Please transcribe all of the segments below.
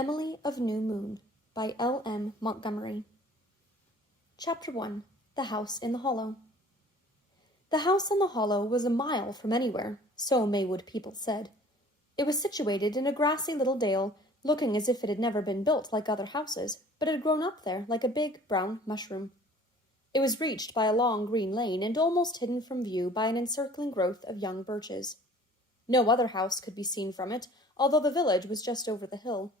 Emily of New Moon by L.M. Montgomery. Chapter 1. The House in the Hollow. The house in the hollow was a mile from anywhere, so Maywood people said. It was situated in a grassy little dale, looking as if it had never been built like other houses, but had grown up there like a big brown mushroom. It was reached by a long green lane and almost hidden from view by an encircling growth of young birches. No other house could be seen from it, although the village was just over the hill.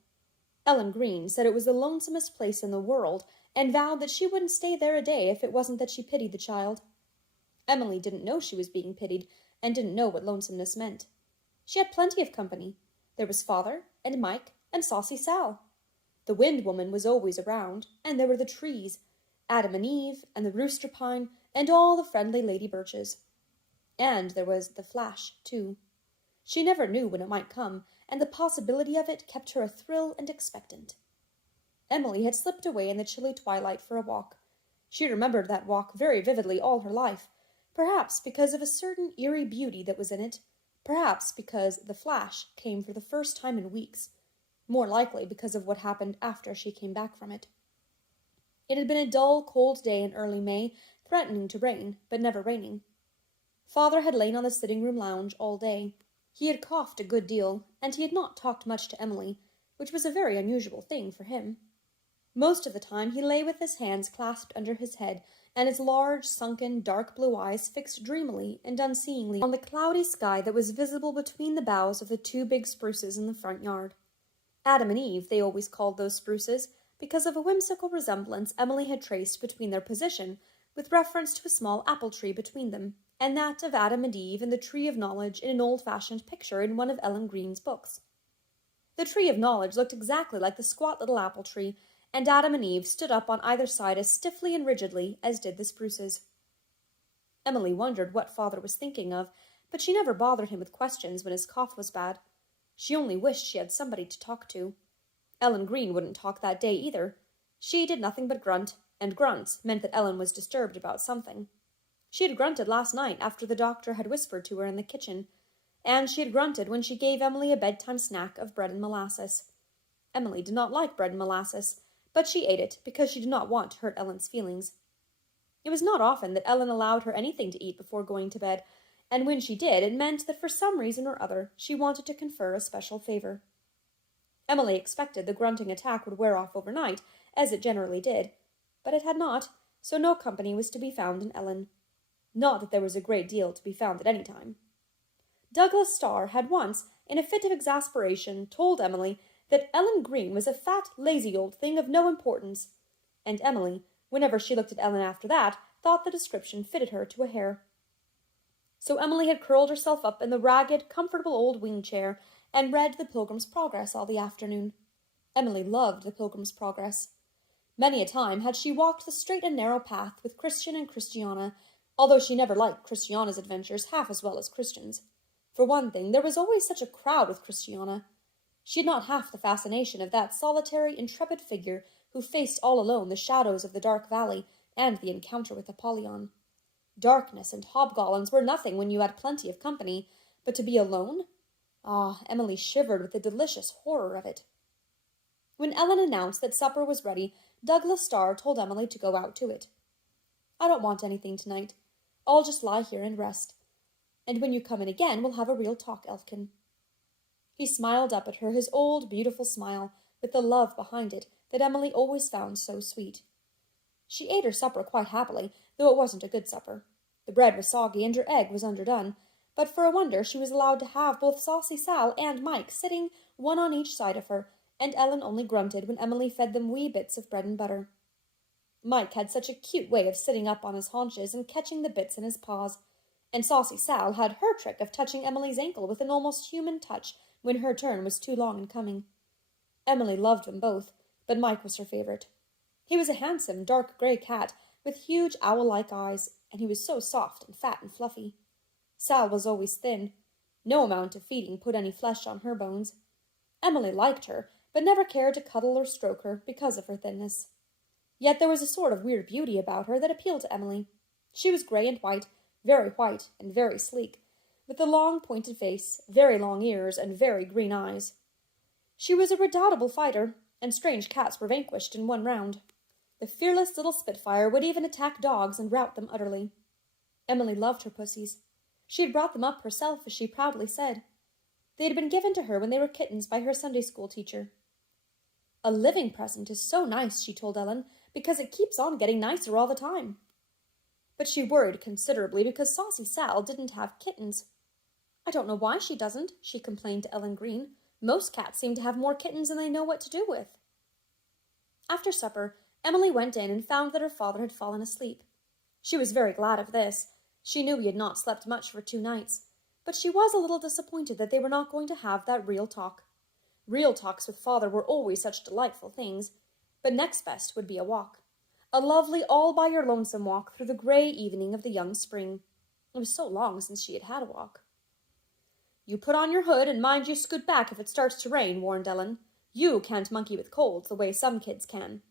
Ellen Green said it was the lonesomest place in the world, and vowed that she wouldn't stay there a day if it wasn't that she pitied the child. Emily didn't know she was being pitied, and didn't know what lonesomeness meant. She had plenty of company. There was Father, and Mike, and Saucy Sal. The Wind Woman was always around, and there were the trees, Adam and Eve, and the rooster pine, and all the friendly lady birches. And there was the Flash, too. She never knew when it might come, and the possibility of it kept her athrill and expectant. Emily had slipped away in the chilly twilight for a walk. She remembered that walk very vividly all her life, perhaps because of a certain eerie beauty that was in it, perhaps because the Flash came for the first time in weeks, more likely because of what happened after she came back from it. It had been a dull, cold day in early May, threatening to rain, but never raining. Father had lain on the sitting-room lounge all day. He had coughed a good deal, and he had not talked much to Emily, which was a very unusual thing for him. Most of the time he lay with his hands clasped under his head, and his large, sunken, dark blue eyes fixed dreamily and unseeingly on the cloudy sky that was visible between the boughs of the two big spruces in the front yard. Adam and Eve, they always called those spruces, because of a whimsical resemblance Emily had traced between their position, with reference to a small apple tree between them, and that of Adam and Eve and the Tree of Knowledge in an old-fashioned picture in one of Ellen Green's books. The Tree of Knowledge looked exactly like the squat little apple tree, and Adam and Eve stood up on either side as stiffly and rigidly as did the spruces. Emily wondered what Father was thinking of, but she never bothered him with questions when his cough was bad. She only wished she had somebody to talk to. Ellen Green wouldn't talk that day either. She did nothing but grunt, and grunts meant that Ellen was disturbed about something. She had grunted last night after the doctor had whispered to her in the kitchen, and she had grunted when she gave Emily a bedtime snack of bread and molasses. Emily did not like bread and molasses, but she ate it because she did not want to hurt Ellen's feelings. It was not often that Ellen allowed her anything to eat before going to bed, and when she did, it meant that for some reason or other she wanted to confer a special favor. Emily expected the grunting attack would wear off overnight, as it generally did, but it had not, so no company was to be found in Ellen. Not that there was a great deal to be found at any time. Douglas Starr had once, in a fit of exasperation, told Emily that Ellen Green was a fat, lazy old thing of no importance, and Emily, whenever she looked at Ellen after that, thought the description fitted her to a hair. So Emily had curled herself up in the ragged, comfortable old wing chair and read the Pilgrim's Progress all the afternoon. Emily loved the Pilgrim's Progress. Many a time had she walked the straight and narrow path with Christian and Christiana, although she never liked Christiana's adventures half as well as Christian's. For one thing, there was always such a crowd with Christiana. She had not half the fascination of that solitary, intrepid figure who faced all alone the shadows of the dark valley and the encounter with Apollyon. Darkness and hobgoblins were nothing when you had plenty of company, but to be alone? Ah, Emily shivered with the delicious horror of it. When Ellen announced that supper was ready, Douglas Starr told Emily to go out to it. "I don't want anything tonight. I'll just lie here and rest. And when you come in again, we'll have a real talk, Elfkin." He smiled up at her, his old, beautiful smile, with the love behind it that Emily always found so sweet. She ate her supper quite happily, though it wasn't a good supper. The bread was soggy and her egg was underdone, but for a wonder she was allowed to have both Saucy Sal and Mike sitting one on each side of her, and Ellen only grunted when Emily fed them wee bits of bread and butter. Mike had such a cute way of sitting up on his haunches and catching the bits in his paws, and Saucy Sal had her trick of touching Emily's ankle with an almost human touch when her turn was too long in coming. Emily loved them both, but Mike was her favorite. He was a handsome, dark gray cat with huge owl-like eyes, and he was so soft and fat and fluffy. Sal was always thin. No amount of feeding put any flesh on her bones. Emily liked her, but never cared to cuddle or stroke her because of her thinness. Yet there was a sort of weird beauty about her that appealed to Emily. She was gray and white and very sleek, with a long pointed face, very long ears, and very green eyes. She was a redoubtable fighter, and strange cats were vanquished in one round. The fearless little Spitfire would even attack dogs and rout them utterly. Emily loved her pussies. She had brought them up herself, as she proudly said. They had been given to her when they were kittens by her Sunday school teacher. A living present is so nice, she told Ellen, because it keeps on getting nicer all the time. But she worried considerably because Saucy Sal didn't have kittens. I don't know why she doesn't, she complained to Ellen Green. Most cats seem to have more kittens than they know what to do with. After supper, Emily went in and found that her father had fallen asleep. She was very glad of this. She knew he had not slept much for 2 nights, but she was a little disappointed that they were not going to have that real talk. Real talks with father were always such delightful things, but next best would be a walk. A lovely all-by-your-lonesome walk through the grey evening of the young spring. It was so long since she had had a walk. You put on your hood and mind you scoot back if it starts to rain, warned Ellen. You can't monkey with colds the way some kids can.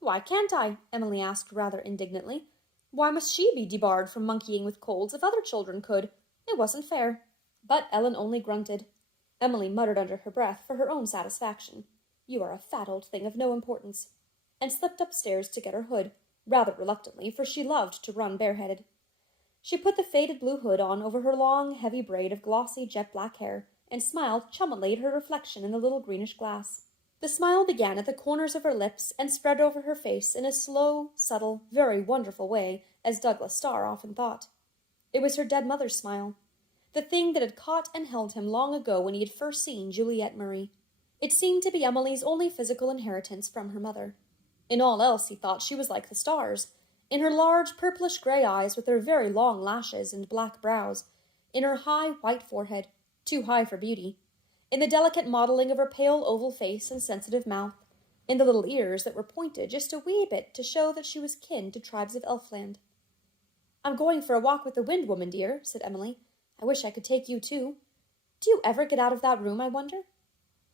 Why can't I? Emily asked rather indignantly. Why must she be debarred from monkeying with colds if other children could? It wasn't fair. But Ellen only grunted. Emily muttered under her breath for her own satisfaction. You are a fat old thing of no importance, and slipped upstairs to get her hood, rather reluctantly, for she loved to run bareheaded. She put the faded blue hood on over her long, heavy braid of glossy jet-black hair, and smiled chummily at her reflection in the little greenish glass. The smile began at the corners of her lips and spread over her face in a slow, subtle, very wonderful way, as Douglas Starr often thought. It was her dead mother's smile, the thing that had caught and held him long ago when he had first seen Juliet Murray. It seemed to be Emily's only physical inheritance from her mother. In all else, he thought, she was like the stars, in her large purplish-grey eyes with their very long lashes and black brows, in her high white forehead, too high for beauty, in the delicate modelling of her pale oval face and sensitive mouth, in the little ears that were pointed just a wee bit to show that she was kin to tribes of Elfland. I'm going for a walk with the Wind Woman, dear, said Emily. I wish I could take you too. Do you ever get out of that room, I wonder?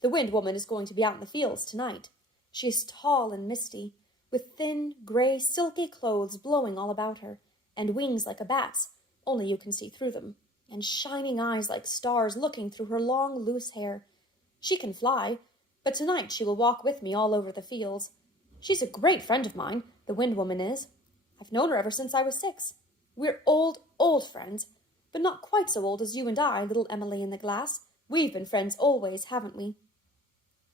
The Wind Woman is going to be out in the fields tonight. She is tall and misty, with thin, grey, silky clothes blowing all about her, and wings like a bat's, only you can see through them, and shining eyes like stars looking through her long, loose hair. She can fly, but tonight she will walk with me all over the fields. She's a great friend of mine, the Wind Woman is. I've known her ever since I was 6. We're old, old friends, but not quite so old as you and I, little Emily in the glass. We've been friends always, haven't we?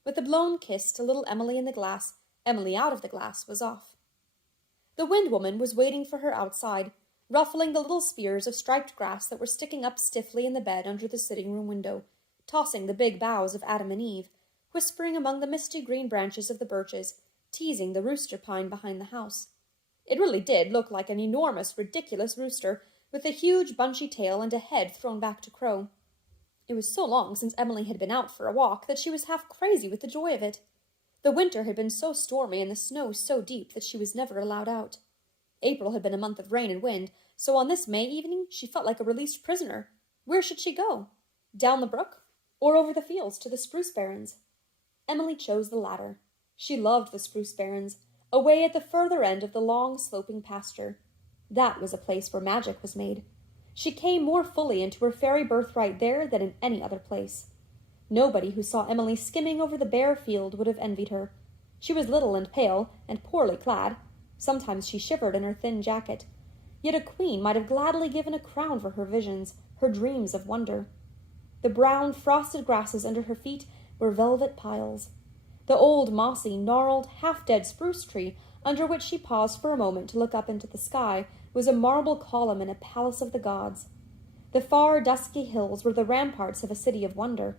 With a blown kiss to little Emily in the glass, Emily out of the glass was off. The Wind Woman was waiting for her outside, ruffling the little spears of striped grass that were sticking up stiffly in the bed under the sitting-room window, tossing the big boughs of Adam and Eve, whispering among the misty green branches of the birches, teasing the rooster pine behind the house. It really did look like an enormous, ridiculous rooster, with a huge bunchy tail and a head thrown back to crow. It was so long since Emily had been out for a walk that she was half crazy with the joy of it. The winter had been so stormy and the snow so deep that she was never allowed out. April had been a month of rain and wind, so on this May evening she felt like a released prisoner. Where should she go? Down the brook, or over the fields to the spruce barrens? Emily chose the latter. She loved the spruce barrens, away at the further end of the long, sloping pasture. That was a place where magic was made. She came more fully into her fairy birthright there than in any other place. Nobody who saw Emily skimming over the bare field would have envied her. She was little and pale, and poorly clad. Sometimes she shivered in her thin jacket. Yet a queen might have gladly given a crown for her visions, her dreams of wonder. The brown, frosted grasses under her feet were velvet piles. The old, mossy, gnarled, half-dead spruce tree, under which she paused for a moment to look up into the sky, was a marble column in a palace of the gods. The far, dusky hills were the ramparts of a city of wonder,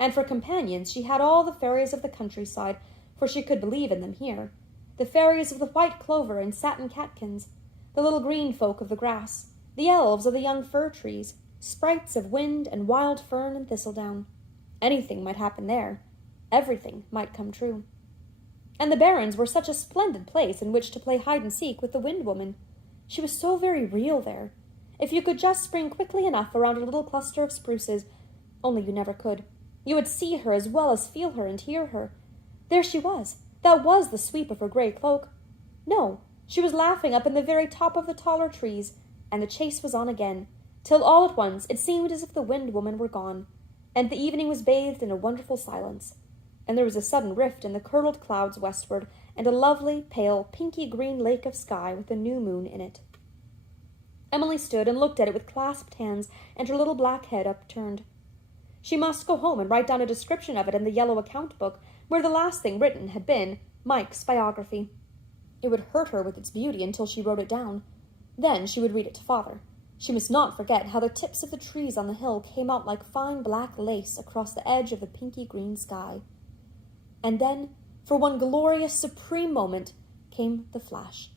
and for companions she had all the fairies of the countryside, for she could believe in them here, the fairies of the white clover and satin catkins, the little green folk of the grass, the elves of the young fir trees, sprites of wind and wild fern and thistledown. Anything might happen there. Everything might come true. And the barrens were such a splendid place in which to play hide-and-seek with the Wind Woman. She was so very real there. If you could just spring quickly enough around a little cluster of spruces, only you never could, you would see her as well as feel her and hear her. There she was. That was the sweep of her grey cloak. No, she was laughing up in the very top of the taller trees, and the chase was on again, till all at once it seemed as if the Wind Woman were gone. and the evening was bathed in a wonderful silence, and there was a sudden rift in the curdled clouds westward, and a lovely, pale, pinky-green lake of sky with a new moon in it. Emily stood and looked at it with clasped hands and her little black head upturned. She must go home and write down a description of it in the yellow account book, where the last thing written had been Mike's biography. It would hurt her with its beauty until she wrote it down. Then she would read it to father. She must not forget how the tips of the trees on the hill came out like fine black lace across the edge of the pinky-green sky. And then, for one glorious, supreme moment, came the flash.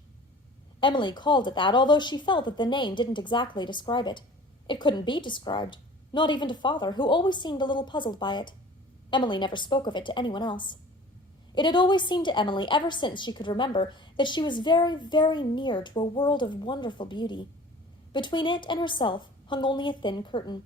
Emily called it that, although she felt that the name didn't exactly describe it. It couldn't be described, not even to father, who always seemed a little puzzled by it. Emily never spoke of it to anyone else. It had always seemed to Emily, ever since she could remember, that she was very, very near to a world of wonderful beauty. Between it and herself hung only a thin curtain.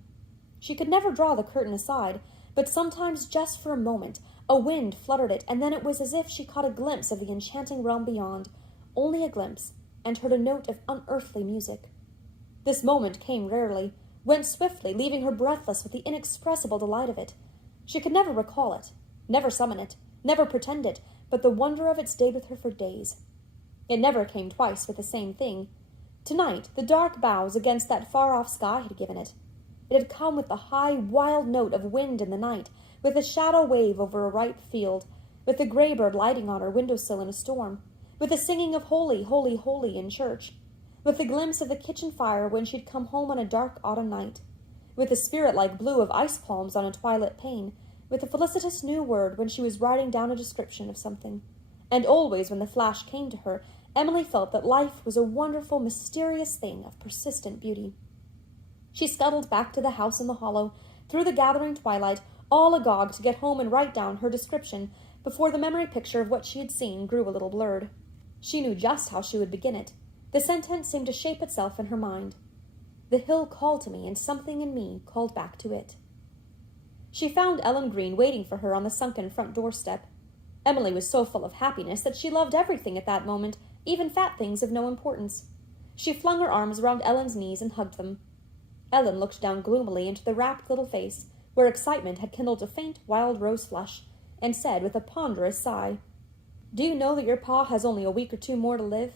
She could never draw the curtain aside, but sometimes, just for a moment, a wind fluttered it, and then it was as if she caught a glimpse of the enchanting realm beyond, only a glimpse, and heard a note of unearthly music. This moment came rarely, went swiftly, leaving her breathless with the inexpressible delight of it. She could never recall it, never summon it, never pretend it, but the wonder of it stayed with her for days. It never came twice with the same thing. Tonight, the dark boughs against that far-off sky had given it. It had come with the high, wild note of wind in the night, with a shadow wave over a ripe field, with the gray-bird lighting on her windowsill in a storm, with the singing of Holy, Holy, Holy in church, with the glimpse of the kitchen fire when she'd come home on a dark autumn night, with the spirit-like blue of ice palms on a twilit pane, with the felicitous new word when she was writing down a description of something. And always when the flash came to her, Emily felt that life was a wonderful, mysterious thing of persistent beauty. She scuttled back to the house in the hollow, through the gathering twilight, all agog to get home and write down her description before the memory picture of what she had seen grew a little blurred. She knew just how she would begin it. The sentence seemed to shape itself in her mind. The hill called to me, and something in me called back to it. She found Ellen Green waiting for her on the sunken front doorstep. Emily was so full of happiness that she loved everything at that moment, even fat things of no importance. She flung her arms around Ellen's knees and hugged them. Ellen looked down gloomily into the rapt little face, where excitement had kindled a faint, wild rose flush, and said with a ponderous sigh, "Do you know that your pa has only a week or two more to live?